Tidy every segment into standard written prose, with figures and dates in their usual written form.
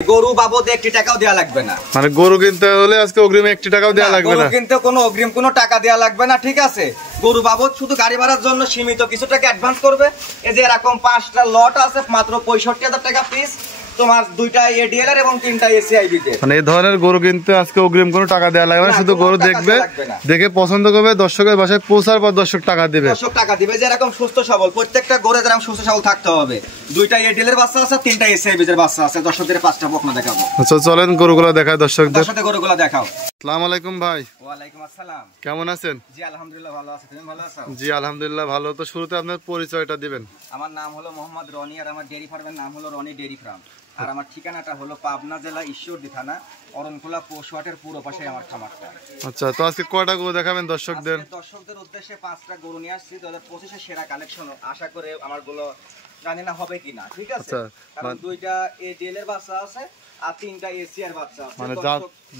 গরু বাবদ 1 টাকাও দেওয়া লাগবে না। মানে গরু কিনতে হলে আজকে অগ্রিম 1 টাকাও দেওয়া লাগবে না। গরু কিনতে কোনো অগ্রিম কোনো টাকা দেওয়া লাগবে না, ঠিক আছে। গরু বাবদ শুধু গাড়ি ভাড়ার জন্য সীমিত কিছু টাকা অ্যাডভান্স করবে। এই যে এরকম 5টা লট আছে, মাত্র 65,000 টাকা পিস। তোমার 2টা এডিএলআর এবং 3টা এসিআইবি তে। মানে এই ধরনের গরু কিনতে আজকে অগ্রিম কোনো টাকা দেওয়া লাগবে না, শুধু গরু দেখবে, দেখে পছন্দ করবে, দর্শকের বাসায় পৌঁছার পর দর্শক টাকা দিবে। দর্শক টাকা দিবে। যে এরকম সুস্থ সবল প্রত্যেকটা গরু যেরকম সুস্থ সবল থাকতে হবে। 2টা এডিএল এর বাচ্চা আছে, 3টা এসিআইবি এর বাচ্চা আছে। দর্শকদের 5টা বকনা দেখাবো। আচ্ছা চলেন গরুগুলো দেখায় দর্শকদের। দর্শকদের গরুগুলো দেখাও। আসসালামু আলাইকুম ভাই। ওয়ালাইকুম আসসালাম। কেমন আছেন? জি আলহামদুলিল্লাহ ভালো আছি। তুমি ভালো আছো? জি আলহামদুলিল্লাহ ভালো। তো শুরুতে আপনার পরিচয়টা দিবেন। আমার নাম হলো মোহাম্মদ রনি, আর আমার ডেইরি ফার্মের নাম হলো রনি ডেইরি ফার্ম। আর আমার ঠিকানাটা হলো পাবনা জেলা ঈশ্বরদী থানা অরণখোলা পৌষহাটের পুরো পাশে আমার খামারটা। আচ্ছা, তো আজকে কয়টা গরু দেখাবেন দর্শকদের? দর্শকদের উদ্দেশ্যে 5টা গরু নিয়ে আসছি। 2025 সেরা কালেকশন। আশা করে আমার গুলো জানি না হবে কিনা, ঠিক আছে। কারণ 2টা এডিএল এর বাচ্চা আছে আর 3টা এসিআর বাচ্চা আছে। মানে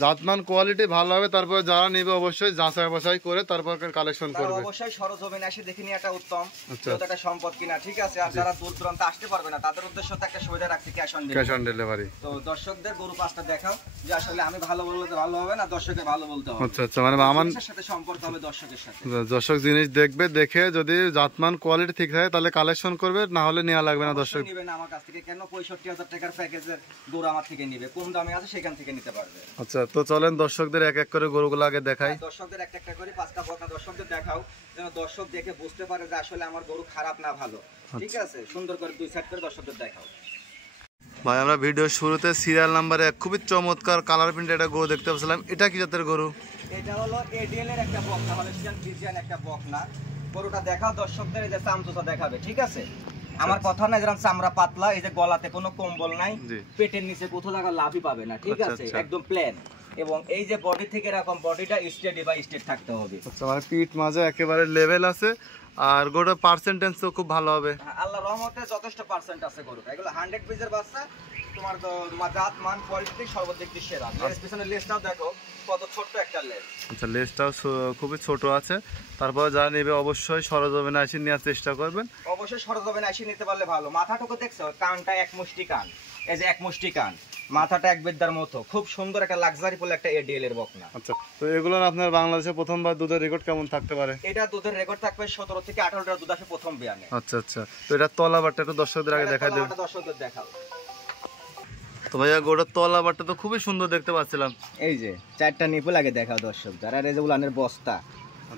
জাতমান কোয়ালিটি ভালো হবে, তারপর যারা নেবে অবশ্যই যাচাই বাছাই করে তারপর কালেকশন করবে। অবশ্যই সরজমিনে এসে দেখে নিয়ে এটা উত্তম, যেহেতু এটা সম্পদ কিনা, ঠিক আছে। আর যারা দূর দূরান্তে আসতে পারবে না তাদের উদ্দেশ্যে তো একটা সুবিধা রাখছি, ক্যাশ অন ডেলিভারি। তো দর্শকদের গরু 5টা দেখাও, যে আসলে আমি ভালো বললে ভালো হবে না, দর্শকের ভালো বলতে হবে। আচ্ছা আচ্ছা, মানে আমার সাথে সম্পর্ক হবে দর্শকের সাথে। দর্শক জিনিস দেখবে, দেখে যদি জাতমান কোয়ালিটি ঠিক থাকে তাহলে কালেকশন করবে, না হলে নেওয়া লাগবে না। দর্শক নেবে না আমার কাছ থেকে। কেন 65,000 টাকার প্যাকেজের গরু আমার থেকে নেবে, কম দামে আছে সেখান থেকে নিতে পারবে। আচ্ছা, তো চলেন দর্শকদের এক এক করে গরুগুলো আগে দেখাই। দর্শকদের একটা করে 5টা বকনা দর্শকদের দেখাও, যেন দর্শক দেখে বুঝতে পারে যে আসলে আমার গরু খারাপ না ভালো, ঠিক আছে। সুন্দর করে 2 সাইড করে দর্শকদের দেখাও। ভাই আমরা ভিডিওর শুরুতে সিরিয়াল নাম্বারে খুবই চমৎকার কালার প্রিন্ট একটা গরু দেখতে পাচ্ছিলাম, এটা কি জাতের গরু? এটা হলো এডিএল এর একটা বকনা, মালয়েশিয়ান ফ্রিজিয়ান একটা বকনা। গরুটা দেখাও দর্শকদের, এই যে চামচুটা দেখাবে, ঠিক আছে। আমার কথা না, যেরকম চামড়া পাতলা, এই যে গলাতে কোনো কম্বল নাই, পেটের নিচে কোথাও জায়গা লাভই পাবে না, ঠিক আছে। একদম প্লেন। এবং এই যে বডি থেকে এরকম বডিটা স্টেডি বা স্টেট থাকতে হবে। আচ্ছা, মানে পিঠ মাঝে একেবারে লেভেল আছে, আর গরুর পার্সেন্টেজ তো খুব ভালো হবে। আল্লাহর রহমতে যথেষ্ট পার্সেন্ট আছে গরুটা। এগুলো 100 পিসের বাচ্চা। তোমার জাত মান কোয়ালিটি সর্বদিক দিয়ে সেরা। লেজ পিছনে লেজটাও দেখো কত ছোট একটা লেজ। আচ্ছা, লেজটাও খুবই ছোট আছে। তারপর যারা নেবে অবশ্যই সরজমিনে এসে নেওয়ার চেষ্টা করবেন। অবশ্যই সরজমিনে এসে নিতে পারলে ভালো। মাথাটুকু দেখছো, কানটা এক মুষ্টি কান, এই যে এক মুষ্টি কান, মাথাটা এক বেদার মতো, খুব সুন্দর একটা লাক্সারি ফুল একটা এডিএল এর বকনা। আচ্ছা, তো এগুলো আপনার বাংলাদেশে প্রথমবার দুধের রেকর্ড কেমন থাকতে পারে? এটা দুধের রেকর্ড থাকবে 17 থেকে 18 লিটার দুধ আসে প্রথম বিয়ানে। আচ্ছা আচ্ছা, তো এটা তলাবারটা একটু দর্শকদের আগে দেখাই দেব। দর্শকদের দেখাও। তো ভাইয়া গরুর তলাবারটা তো খুবই সুন্দর দেখতে পাচ্ছিলাম। এই যে 4টা নিপুল আগে দেখাও দর্শকদের। আর এই যে উলানের বস্তা,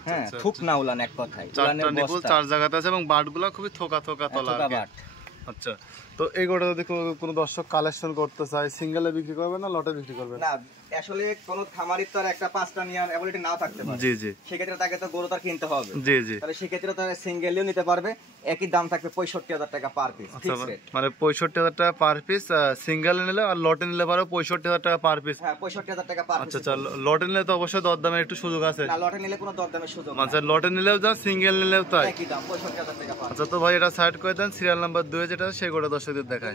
হ্যাঁ থুক না উলান, এক কথায় উলানের বস্তা। 4টা নিপুল 4 জায়গাতে আছে এবং বাটগুলো খুবই থোকা থোকা তলা। আচ্ছা, তো এই গরুটা যদি কোনো দর্শক কালেকশন করতে চায়, সিঙ্গেলে বিক্রি করবে না লটে বিক্রি করবে? না, আসলে কোন খামারির তো একটা 5টা নিয়ার অ্যাবিলিটি নাও থাকতে পারে। জি জি, সেক্ষেত্রে তাকে তো গরু তার কিনতে হবে। জি জি, তাহলে সেক্ষেত্রে তারা সিঙ্গেলও নিতে পারবে। একই দাম থাকবে 65,000 টাকা পার পিস। মানে 65,000 টাকা পার পিস সিঙ্গেল নিলে, আর লটে নিলে পারো 65,000 টাকা পার পিস। হ্যাঁ 65,000 টাকা পার পিস। আচ্ছা আচ্ছা, লটে নিলে তো অবশ্যই দরদামের একটু সুযোগ আছে। না, লটে নিলে কোনো দরদামের সুযোগ নেই। আচ্ছা, লটে নিলেও যা, সিঙ্গেল নিলেও তাই একই দাম 65,000 টাকা পার। আচ্ছা, তো ভাই এটা সাইড করে দেন। সিরিয়াল নাম্বার 2 যেটা সেই গরুটা দর্শকদের দেখায়।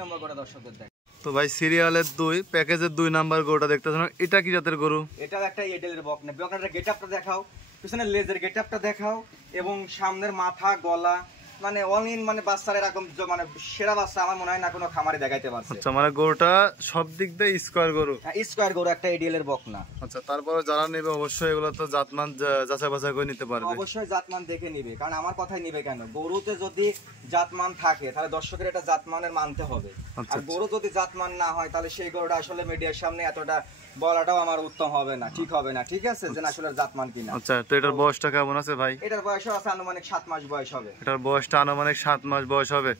তো ভাই সিরিয়ালের 2 প্যাকেজের 2 নাম্বার গরুটা দেখতেছেন, এটা কি জাতের গরু? এটা একটা এডেল এর বকনা। বকনাটার গেটআপটা দেখাও, পিছনের লেজের গেটআপটা দেখাও, এবং সামনের মাথা গলা, মানে অল ইন, মানে বাচ্চার এরকম মানে সেরা বাচ্চা আমার মনে হয় না কোনো খামারে দেখাইতে পারছে। আচ্ছা, মানে গরুটা সব দিক দিয়ে স্কয়ার গরু। হ্যাঁ স্কয়ার গরু, একটা এডিএল এর বকনা। আচ্ছা, তারপরে যারা নেবে অবশ্যই এগুলো তো জাতমান যাচাই বাছাই করে নিতে পারবে। অবশ্যই জাতমান দেখে নিবে, কারণ আমার কথাই নিবে কেন, গরুতে যদি জাতমান থাকে তাহলে দর্শকের এটা জাতমানের মানতে হবে। আর গরু যদি জাতমান না হয় তাহলে সেই গরুটা আসলে মিডিয়ার সামনে এতটা বলাটাও আমার উত্তম হবে না, ঠিক হবে না, ঠিক আছে, যে আসলে জাতমান কিনা। আচ্ছা, তো এটার বয়সটা কেমন আছে ভাই? এটার বয়স আছে আনুমানিক 7 মাস বয়স হবে। এটার বয়সটা আনুমানিক 7 মাস বয়স হবে।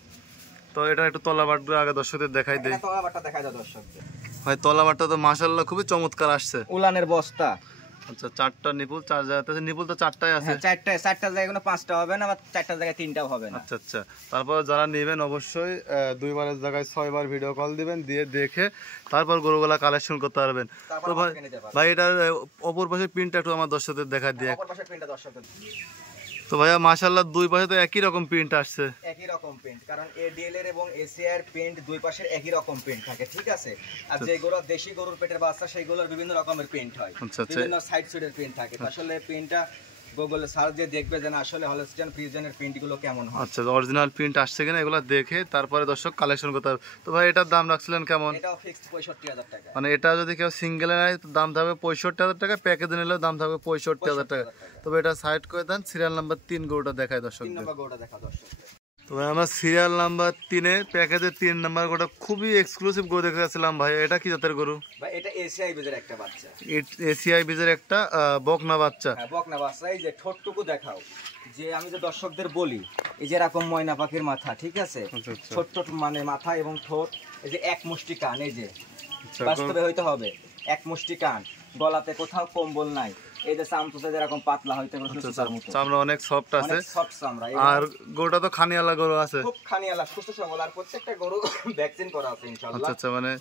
তো এটা একটু তলাবাটগুলো আগে দর্শকদের দেখাই দেই। তলাবাটটা দেখাই দাও দর্শকদের। ভাই তলাবাটটা তো মাশাআল্লাহ খুবই চমৎকার আসছে। উলানের বস্তা। আচ্ছা, 4টা নিপুল 4 জায়গাতে আছে। নিপুল তো 4টাই আছে। হ্যাঁ 4টা জায়গায় কোনো 5টা হবে না, বা 4টা জায়গায় 3টাও হবে না। আচ্ছা আচ্ছা, তারপর যারা নেবেন অবশ্যই 2 বারের জায়গায় 6 বার ভিডিও কল দিবেন, দিয়ে দেখে তারপর গরুগুলা কালেকশন করতে পারবেন। তো ভাই এটার অপর পাশে প্রিন্টটা একটু আমার দর্শকদের দেখাই দিয়ে। অপর পাশে প্রিন্টটা দর্শকদের। তো ভাইয়া মাশাআল্লাহ 2 পাশে তো একই রকম প্রিন্ট আসছে। একই রকম প্রিন্ট, কারণ এডিএল এর এবং এসিআর প্রিন্ট 2 পাশে একই রকম প্রিন্ট থাকে, ঠিক আছে। আর যে গরু দেশি গরুর পেটের বাচ্চা সেইগুলোর বিভিন্ন রকমের প্রিন্ট হয়, বিভিন্ন সাইড সুইডের প্রিন্ট থাকে। আসলে প্রিন্টটা গুগলে সার্চ দিয়ে দেখবে যে আসলে হলস্টিয়ান ফ্রিজিয়ানের প্রিন্ট গুলো কেমন হয়। আচ্ছা, অরিজিনাল প্রিন্ট আসছে কিনা এগুলো দেখে তারপরে দর্শক কালেকশন করতে হবে। তো ভাই এটার দাম রাখছিলেন কেমন? এটাও ফিক্সড 65000 টাকা। মানে এটা যদি কেউ সিঙ্গেলে নেয় তো দাম থাকবে 65000 টাকা, প্যাকেজে নিলেও দাম থাকবে 65000 টাকা। তবে এটা সাইড করে দেন, সিরিয়াল নাম্বার 3 গরুটা দেখায় দর্শক। 3 নম্বর গরুটা দেখা দর্শক। তো ভাই আমরা সিরিয়াল নাম্বার 3 এ প্যাকেজের 3 নাম্বার গরুটা খুবই এক্সক্লুসিভ গরু দেখাচ্ছিলাম ভাই। এটা কি জাতের গরু ভাই? এটা এসিআই বীজের একটা বাচ্চা। এসিআই বীজের একটা বকনা বাচ্চা। হ্যাঁ, বকনা বাচ্চা। এই যে ঠোঁটটুকু দেখাও, যে আমি যে দর্শকদের বলি এই যে এরকম ময়না পাখির মাথা, ঠিক আছে, ছোট ছোট মানে মাথা এবং ঠোঁট, এই যে এক মুষ্টি কান, এই যে বাস্তবে হইতে হবে এক মুষ্টি কান, গলাতে কোথাও কম্বল নাই, এই যে চামচুতে যেরকম পাতলা হইতে হবে, চামড়া অনেক সফট আছে, সফট চামড়া। আর গরুটা তো খানিয়ালা গরু আছে, খুব খানিয়ালা, সুস্থ সবল, আর প্রত্যেকটা গরু ভ্যাকসিন করা আছে ইনশাআল্লাহ। আচ্ছা, মানে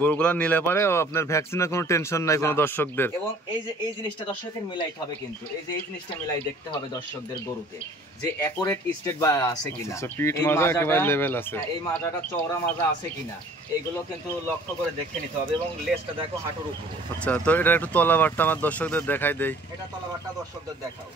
গরুগুলা নিলে পারে আপনার ভ্যাকসিনের কোনো টেনশন নাই কোনো দর্শকদের। এবং এই যে এই জিনিসটা দর্শকদের মিলাইতে হবে, কিন্তু এই যে এই জিনিসটা মিলাই দেখতে হবে দর্শকদের গরুতে যে অ্যাকুরেট স্টেট বা আছে কিনা, পিঠ মাজা একেবারে লেভেল আছে, এই মাজাটা চওড়া মাজা আছে কিনা, এইগুলো কিন্তু লক্ষ্য করে দেখে নিতে হবে। এবং লেজটা দেখো হাঁটুর উপরে। আচ্ছা, তো এটা একটু তলাবারটা আমার দর্শকদের দেখাই দেই। এটা তলাবারটা দর্শকদের দেখাও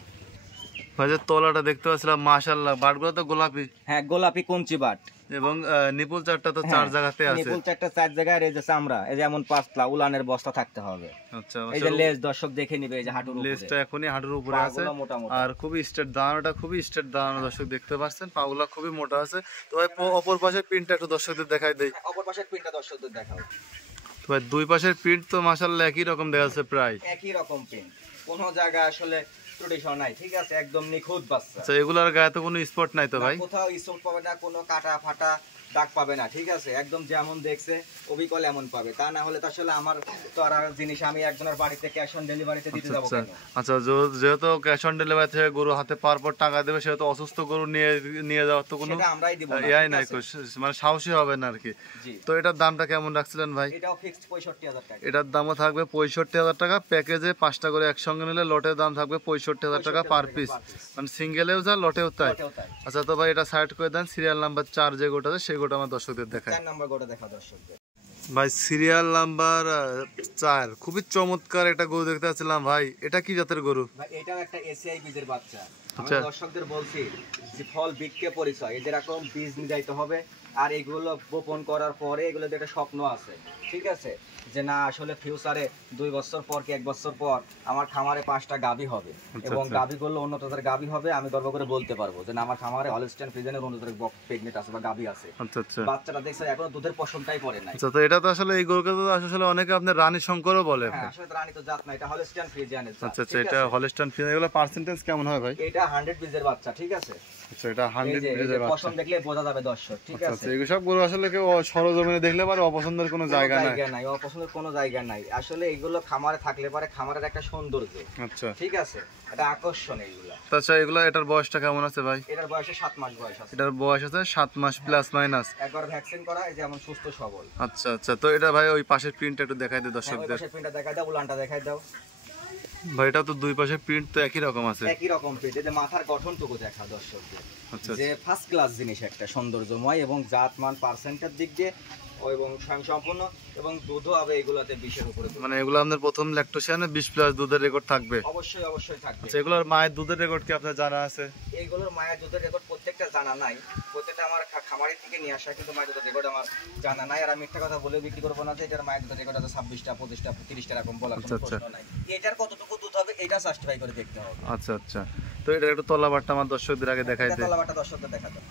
ভাই। যে তলাটা দেখতে পাচ্ছিলাম মাশাআল্লাহ, বাটগুলো তো গোলাপি। হ্যাঁ, গোলাপি কঞ্চি বাট, এবং নিপুল চারটা তো 4 জায়গাতে আছে, নিপুল চারটা 4 জায়গায়। এই যে চামড়া, এই যে এমন পাতলা উলানের বস্তা থাকতে হবে। আচ্ছা, এই যে লেজ দর্শক দেখে নিবে, এই যে হাঁটুর উপরে, লেজটা এখনি হাঁটুর উপরে আছে, আর খুবই স্ট্রেট দানাটা, খুবই স্ট্রেট দানা দর্শক দেখতে পাচ্ছেন, পাগুলা খুবই মোটা আছে। তো ভাই অপর পাশের প্রিন্টটা একটু দর্শকদের দেখাই দেই। অপর পাশের প্রিন্টটা দর্শকদের দেখাও। তো ভাই দুই পাশের প্রিন্ট তো মাশাআল্লাহ একই রকম দেখা যাচ্ছে, প্রায় একই রকম প্রিন্ট, কোনো জায়গায় আসলে ট্রেডিশন নাই, ঠিক আছে, একদম নিখুঁত বাচ্চা। আচ্ছা, এগুলার গায়ে তো কোনো স্পট নাই তো ভাই? কোথাও স্পট পাবে না, কোনো কাটা ফাটা দাগ পাবে না, ঠিক আছে, একদম যেমন দেখছে অবিকল এমন পাবে। তা না হলে তো আসলে আমার তো আর জিনিস আমি একজনের বাড়িতে ক্যাশ অন ডেলিভারিতে দিতে যাব কেন? আচ্ছা, যেহেতু ক্যাশ অন ডেলিভারি থেকে গরু হাতে পাওয়ার পর টাকা দেবে, সেহেতু অসুস্থ গরু নিয়ে যাওয়ার তো কোনো আমরাই দিব না, ইয়াই নাই, মানে সাহসী হবে না আর কি। তো এটার দামটা কেমন রাখছিলেন ভাই? এটাও ফিক্সড 65000 টাকা। এটার দামও থাকবে 65000 টাকা, প্যাকেজে 5টা করে একসঙ্গে নিলে লটের দাম থাকবে 65000 টাকা পার পিস, মানে সিঙ্গেলেও যা লটেও তাই। আচ্ছা, তো ভাই এটা সাইড করে দেন, সিরিয়াল নাম্বার 4 যে গোটা আছে সেই গোটা আমার দর্শকদের দেখায়। 4 নাম্বার গোটা দেখা দর্শকদের। ভাই সিরিয়াল নাম্বার 4 খুবই চমৎকার একটা গরু দেখতে পাচ্ছিলাম ভাই। এটা কি জাতের গরু ভাই? এটাও একটা এসিআই বীজের বাচ্চা। আমি দর্শকদের বলছি যে ফল বৃক্ষে পরিচয়, এই যেরকম বীজ নিতে হবে, আর এগুলো বপন করার পরে এগুলোতে একটা স্বপ্ন আছে, ঠিক আছে, যে না আসলে ফিউচারে 2 বছর পর কি 1 বছর পর আমার খামারে 5টা গাভী হবে, এবং গাভীগুলো উন্নত জাতের গাভী হবে। আমি গর্ব করে বলতে পারবো যে না আমার খামারে হলস্টিয়ান ফ্রিজিয়ানের উন্নত জাতের প্রেগনেন্ট আছে বা গাভী আছে। আচ্ছা, বাচ্চাটা দেখছো এখনো দুধের পশমটাই পড়ে নাই। আচ্ছা, তো এটা তো আসলে এই গরুকে তো আসলে অনেকে আপনার রানী শঙ্করও বলে। হ্যাঁ, আসলে রানী তো জাত না, এটা হলস্টিয়ান ফ্রিজিয়ানের জাত। আচ্ছা, এটা হলস্টিয়ান ফ্রিজিয়ান। এগুলো পার্সেন্টেজ কেমন হয় ভাই? এটা 100 বীজের বাচ্চা, ঠিক আছে। আচ্ছা, এটা 100 বীজের বাচ্চা, পছন্দ দেখলে বোঝা যাবে দর্শক, ঠিক আছে। আচ্ছা, এই সব গরু আসলে কেউ সরজমিনে দেখলে পারে অপছন্দের কোনো জায়গা নাই, অপছন্দের কোনো জায়গা নাই। আসলে এগুলো খামারে থাকলে পারে খামারের একটা সৌন্দর্য, আচ্ছা, ঠিক আছে, এটা আকর্ষণ এইগুলো। আচ্ছা, এগুলো এটার বয়সটা কেমন আছে ভাই? এটার বয়স 7 মাস বয়স আছে। এটার বয়স আছে 7 মাস প্লাস মাইনাস, একবার ভ্যাকসিন করা, এই যেমন সুস্থ সবল। আচ্ছা, আচ্ছা, তো এটা ভাই ওই পাশের প্রিন্টটা একটু দেখাই দাও দর্শকদের। পাশের প্রিন্টটা দেখাই দাও, উলানটা দেখাই দাও ভাই। এটা তো দুই পাশে প্রিন্ট তো একই রকম আছে, একই রকম প্রিন্ট। এই যে মাথার গঠনটুকু দেখা দর্শকদের, যে ফার্স্ট ক্লাস জিনিস, একটা সৌন্দর্যময় এবং জাতমান পার্সেন্টের দিক দিয়ে এবং স্বয়ংসম্পূর্ণ, এবং দুধও হবে এগুলাতে 20-এর উপরে। মানে এগুলো আপনাদের প্রথম ল্যাকটোশিয়ানে 20 প্লাস দুধের রেকর্ড থাকবে? অবশ্যই অবশ্যই থাকবে। আচ্ছা, এগুলোর মায়ের দুধের রেকর্ড কি আপনার জানা আছে? এইগুলোর মায়ের দুধের রেকর্ড প্রত্যেকটা জানা নাই, প্রত্যেকটা আমার খামারের থেকে নিয়ে আসা, কিন্তু মায়ের দুধের রেকর্ড আমার জানা নাই। আর আমি একটা কথা বলে বিক্রি করবো না যে এটার মায়ের দুধের রেকর্ড আছে 26টা 25টা 30টা এরকম বলার কোনো প্রশ্ন নাই। এটার কতটুকু দুধ হবে এটা সার্টিফাই করে দেখতে হবে। আচ্ছা, আচ্ছা, তো এটা একটু তলাবারটা আমার দর্শকদের আগে দেখাই দেই। তলাবারটা দর্শকদের দেখা দাও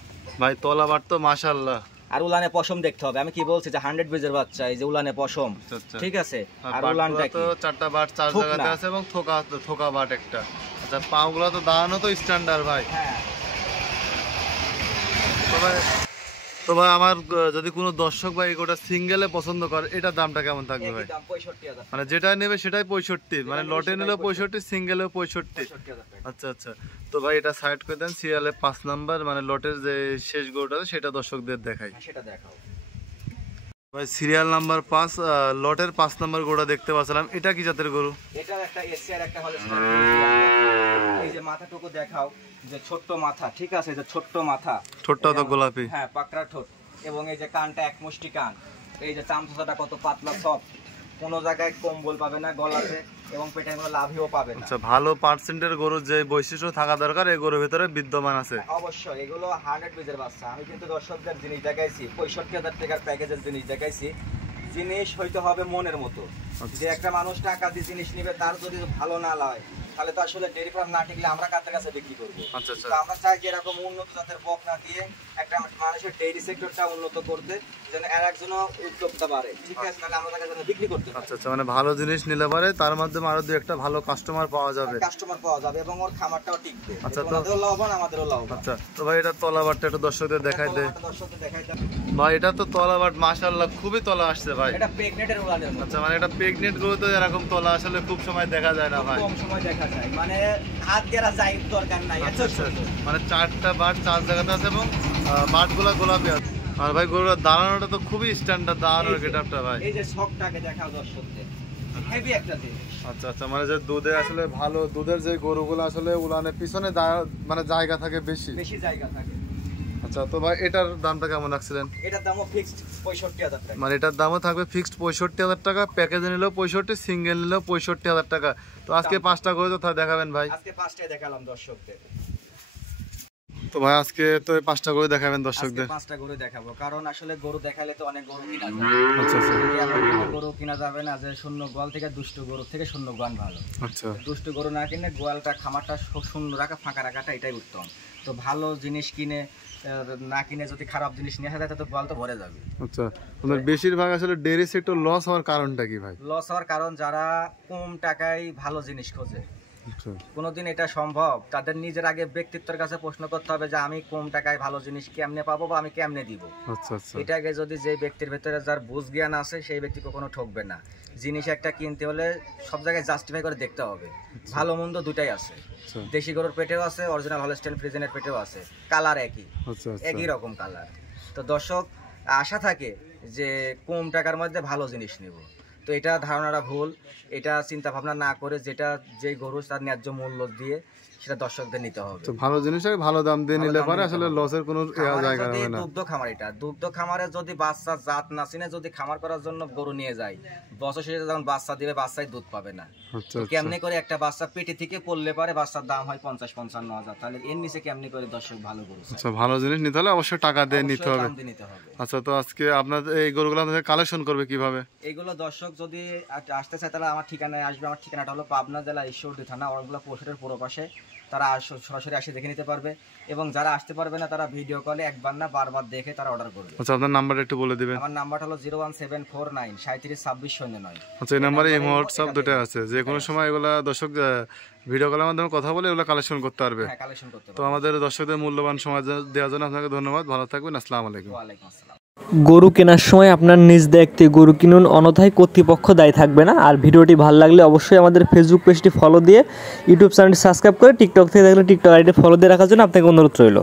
ভাই। তলাবার তো মাশাআল্লাহ, আর উলানে পশম দেখতে হবে। আমি কি বলছি যে 100 বীজের বাচ্চা, এই যে উলানে পশম, ঠিক আছে। আর উলানটা তো 4টা বাট 4 জায়গাতে আছে, এবং থোকা বাট একটা। আচ্ছা, পাগুলো তো দাঁড়ানো তো স্ট্যান্ডার্ড ভাই। হ্যাঁ, তো ভাই আমার যদি কোনো দর্শক ভাই এগুলো সিঙ্গেলে পছন্দ করে, এটার দামটা কেমন থাকবে ভাই? দাম 65000, মানে যেটা নেবে সেটাই 65, মানে লটে নিলেও 65, সিঙ্গেলেও 65। আচ্ছা, আচ্ছা, তো ভাই এটা সাইড করে দেন, সিরিয়ালে 5 নাম্বার মানে লটের যে শেষ গরুটা সেটা দর্শকদের দেখাই। সেটা দেখাও ভাই। সিরিয়াল নাম্বার 5 লটের 5 নাম্বার গরুটা দেখতে পাচ্ছিলাম। এটা কি জাতের গরু? এটা একটা এসিআর একটা হলস্টাইন। এই যে মাথাটুকু দেখাও, যে ছোট্ট মাথা, ঠিক আছে, যে ছোট্ট মাথা, ঠোঁটটা তো গোলাপি, হ্যাঁ, পাকড়া ঠোঁট, এবং এই যে কানটা এক মুষ্টি কান, এই যে চামচুসাটা কত পাতলা সফট, কোনো জায়গায় কম্বল পাবে না গলাতে, এবং পেটের কোনো লাভও পাবে না। আচ্ছা, ভালো পার্সেন্টের গরুর যে বৈশিষ্ট্য থাকা দরকার এই গরুর ভিতরে বিদ্যমান আছে। অবশ্যই এগুলো 100 পিসের বাচ্চা। আমি কিন্তু দর্শকদের জিনিস দেখাইছি, 65,000 টাকার প্যাকেজের জিনিস দেখাইছি। জিনিস হইতে হবে মনের মতো। যে একটা মানুষ টাকা দিয়ে জিনিস নিবে, তার যদি ভালো না লাগে তাহলে তো আসলে ডেয়ারি ফার্ম না টিকলে আমরা কাদের কাছে বিক্রি করবো। তো আমরা চাই যে এরকম উন্নত জাতের বক না দিয়ে একটা মানুষের ডেয়ারি সেক্টরটা উন্নত করতে, যেন এর একজনও উদ্যোক্তা বাড়ে, ঠিক আছে, তাহলে আমরা তাকে যেন বিক্রি করতে পারি। আচ্ছা, মানে ভালো জিনিস নিলে পারে তার মাধ্যমে আরো দুই একটা ভালো কাস্টমার পাওয়া যাবে, এবং ওর খামারটাও টিকবে। আচ্ছা, তো ওনাদেরও লাভবান, আমাদেরও লাভবান। আচ্ছা, তো ভাই এটা তলাবাটটা একটু দর্শকদের দেখাই দে ভাই। এটা তো তলাবাট মাশাআল্লাহ খুবই তলা আসছে ভাই। এটা প্রেগনেন্টের উলানের মতো। আচ্ছা, মানে এটা প্রেগনেন্ট গরু তো এরকম তলা আসলে খুব সময় দেখা যায় না ভাই, কম সময় দেখা যায়, মানে হাত গেরা যায় দরকার নাই। আচ্ছা, মানে 4টা বাট 4 জায়গাতে আছে এবং বাটগুলা গোলাপি আছে। আর ভাই গরুর দাঁড়ানোটা তো খুবই স্ট্যান্ডার্ড দাঁড়ানোর গেটআপটা ভাই। এই যে শকটাকে দেখাও দর্শকদের, হেভি একটা জিনিস। আচ্ছা, আচ্ছা, মানে যে দুধে আসলে ভালো দুধের যে গরুগুলো আসলে উলানের পিছনে মানে জায়গা থাকে বেশি জায়গা থাকে। আচ্ছা, তো ভাই এটার দামটা কেমন রাখছিলেন? এটার দামও ফিক্সড 65,000 টাকা। মানে এটার দামও থাকবে ফিক্সড 65,000 টাকা, প্যাকেজে নিলেও 65, সিঙ্গেল নিলেও 65,000 টাকা। তো আজকে 5টা গরু তো দেখাবেন ভাই? আজকে 5টাই দেখালাম দর্শকদের। তো ভাই আজকে তো 5টা গরু দেখাবেন দর্শকদের? 5টা গরু দেখাবো, কারণ আসলে গরু দেখালে তো অনেক গরু কিনা যায়। আচ্ছা, আচ্ছা, গরু কিনা যাবে না যে শূন্য গোয়াল থেকে দুষ্ট গরু থেকে শূন্য গোয়াল ভালো। আচ্ছা, দুষ্ট গরু না কিনে গোয়ালটা খামারটা শূন্য রাখা, ফাঁকা রাখাটা এটাই উত্তম। তো ভালো জিনিস কিনে না কিনে যদি খারাপ জিনিস নিয়ে আসা যায় তো গোয়াল তো ভরে যাবে। আচ্ছা, আপনার বেশিরভাগ আসলে ডেয়ারি সেক্টর লস হওয়ার কারণটা কি ভাই? লস হওয়ার কারণ যারা কম টাকায় ভালো জিনিস খোঁজে, কোনোদিন এটা সম্ভব? তাদের নিজের আগে ব্যক্তিত্বের কাছে প্রশ্ন করতে হবে যে আমি কম টাকায় ভালো জিনিস কেমনে পাবো বা আমি কেমনে দিব। আচ্ছা, আচ্ছা, এটাকে যদি যে ব্যক্তির ভেতরে যার বুঝ জ্ঞান আছে সেই ব্যক্তি কখনো ঠকবে না। জিনিস একটা কিনতে হলে সব জায়গায় জাস্টিফাই করে দেখতে হবে। ভালো মন্দ দুটাই আছে, দেশি গরুর পেটেও আছে, অরিজিনাল হলস্টাইন ফ্রিজিয়ানের পেটেও আছে, কালার একই, একই রকম কালার। তো দর্শক আশা থাকে যে কম টাকার মধ্যে ভালো জিনিস নিব, তো এটা ধারণাটা ভুল। এটা চিন্তা ভাবনা না করে যেটা যে গরু তার ন্যায্য মূল্য দিয়ে সেটা দর্শকদের নিতে হবে। তো ভালো জিনিস ভালো দাম দিয়ে নিলে পরে আসলে লসের কোনো জায়গা হবে না। দুগ্ধ খামার, এটা দুগ্ধ খামারে যদি বাচ্চা জাত না চিনে যদি খামার করার জন্য গরু নিয়ে যায়, বছর শেষে যখন বাচ্চা দিবে বাচ্চাই দুধ পাবে না। কেমনে করে একটা বাচ্চা পেটে থেকে পড়লে পারে বাচ্চার দাম হয় 50-55 হাজার, তাহলে এর নিচে কেমনে করে দর্শক ভালো গরু? আচ্ছা, ভালো জিনিস নিতে হলে অবশ্যই টাকা দিয়ে নিতে হবে। আচ্ছা, তো আজকে আপনাদের এই গরুগুলো আপনাদের কালেকশন করবে কিভাবে? এইগুলো দর্শক যদি আসতে চায় তাহলে আমার ঠিকানায় আসবে। আমার ঠিকানাটা হলো পাবনা জেলা ঈশ্বরদী থানা, ওরগুলো পশুরের পুরো পাশে। তারা সরাসরি আসে দেখে নিতে পারবে, এবং যারা আসতে পারবে না তারা ভিডিও কলে একবার না বারবার দেখে তারা অর্ডার করবে। আচ্ছা, আপনার নাম্বারটা একটু বলে দিবেন? আমার নাম্বারটা হলো 01749 372609। আচ্ছা, এই নাম্বারে এই হোয়াটসঅ্যাপ দুটো আছে, যে কোনো সময় এগুলা দর্শক ভিডিও কলের মাধ্যমে কথা বলে এগুলো কালেকশন করতে পারবে। হ্যাঁ, কালেকশন করতে পারবে। তো আমাদের দর্শকদের মূল্যবান সময় দেওয়ার জন্য আপনাকে ধন্যবাদ। ভালো থাকবেন। আসসালামু আলাইকুম। ওয়ালাইকুম আসসালাম। গরু কেনার সময় আপনার নিজ দায়িত্বে গরু কিনুন, অন্যথায় কর্তৃপক্ষ দায়ী থাকবে না। আর ভিডিওটি ভালো লাগলে অবশ্যই আমাদের ফেসবুক পেজটি ফলো দিয়ে ইউটিউব চ্যানেলটি সাবস্ক্রাইব করে টিকটক থেকে দেখলে টিকটক আইডি ফলো দিয়ে রাখার জন্য আপনাকে অনুরোধ রইল।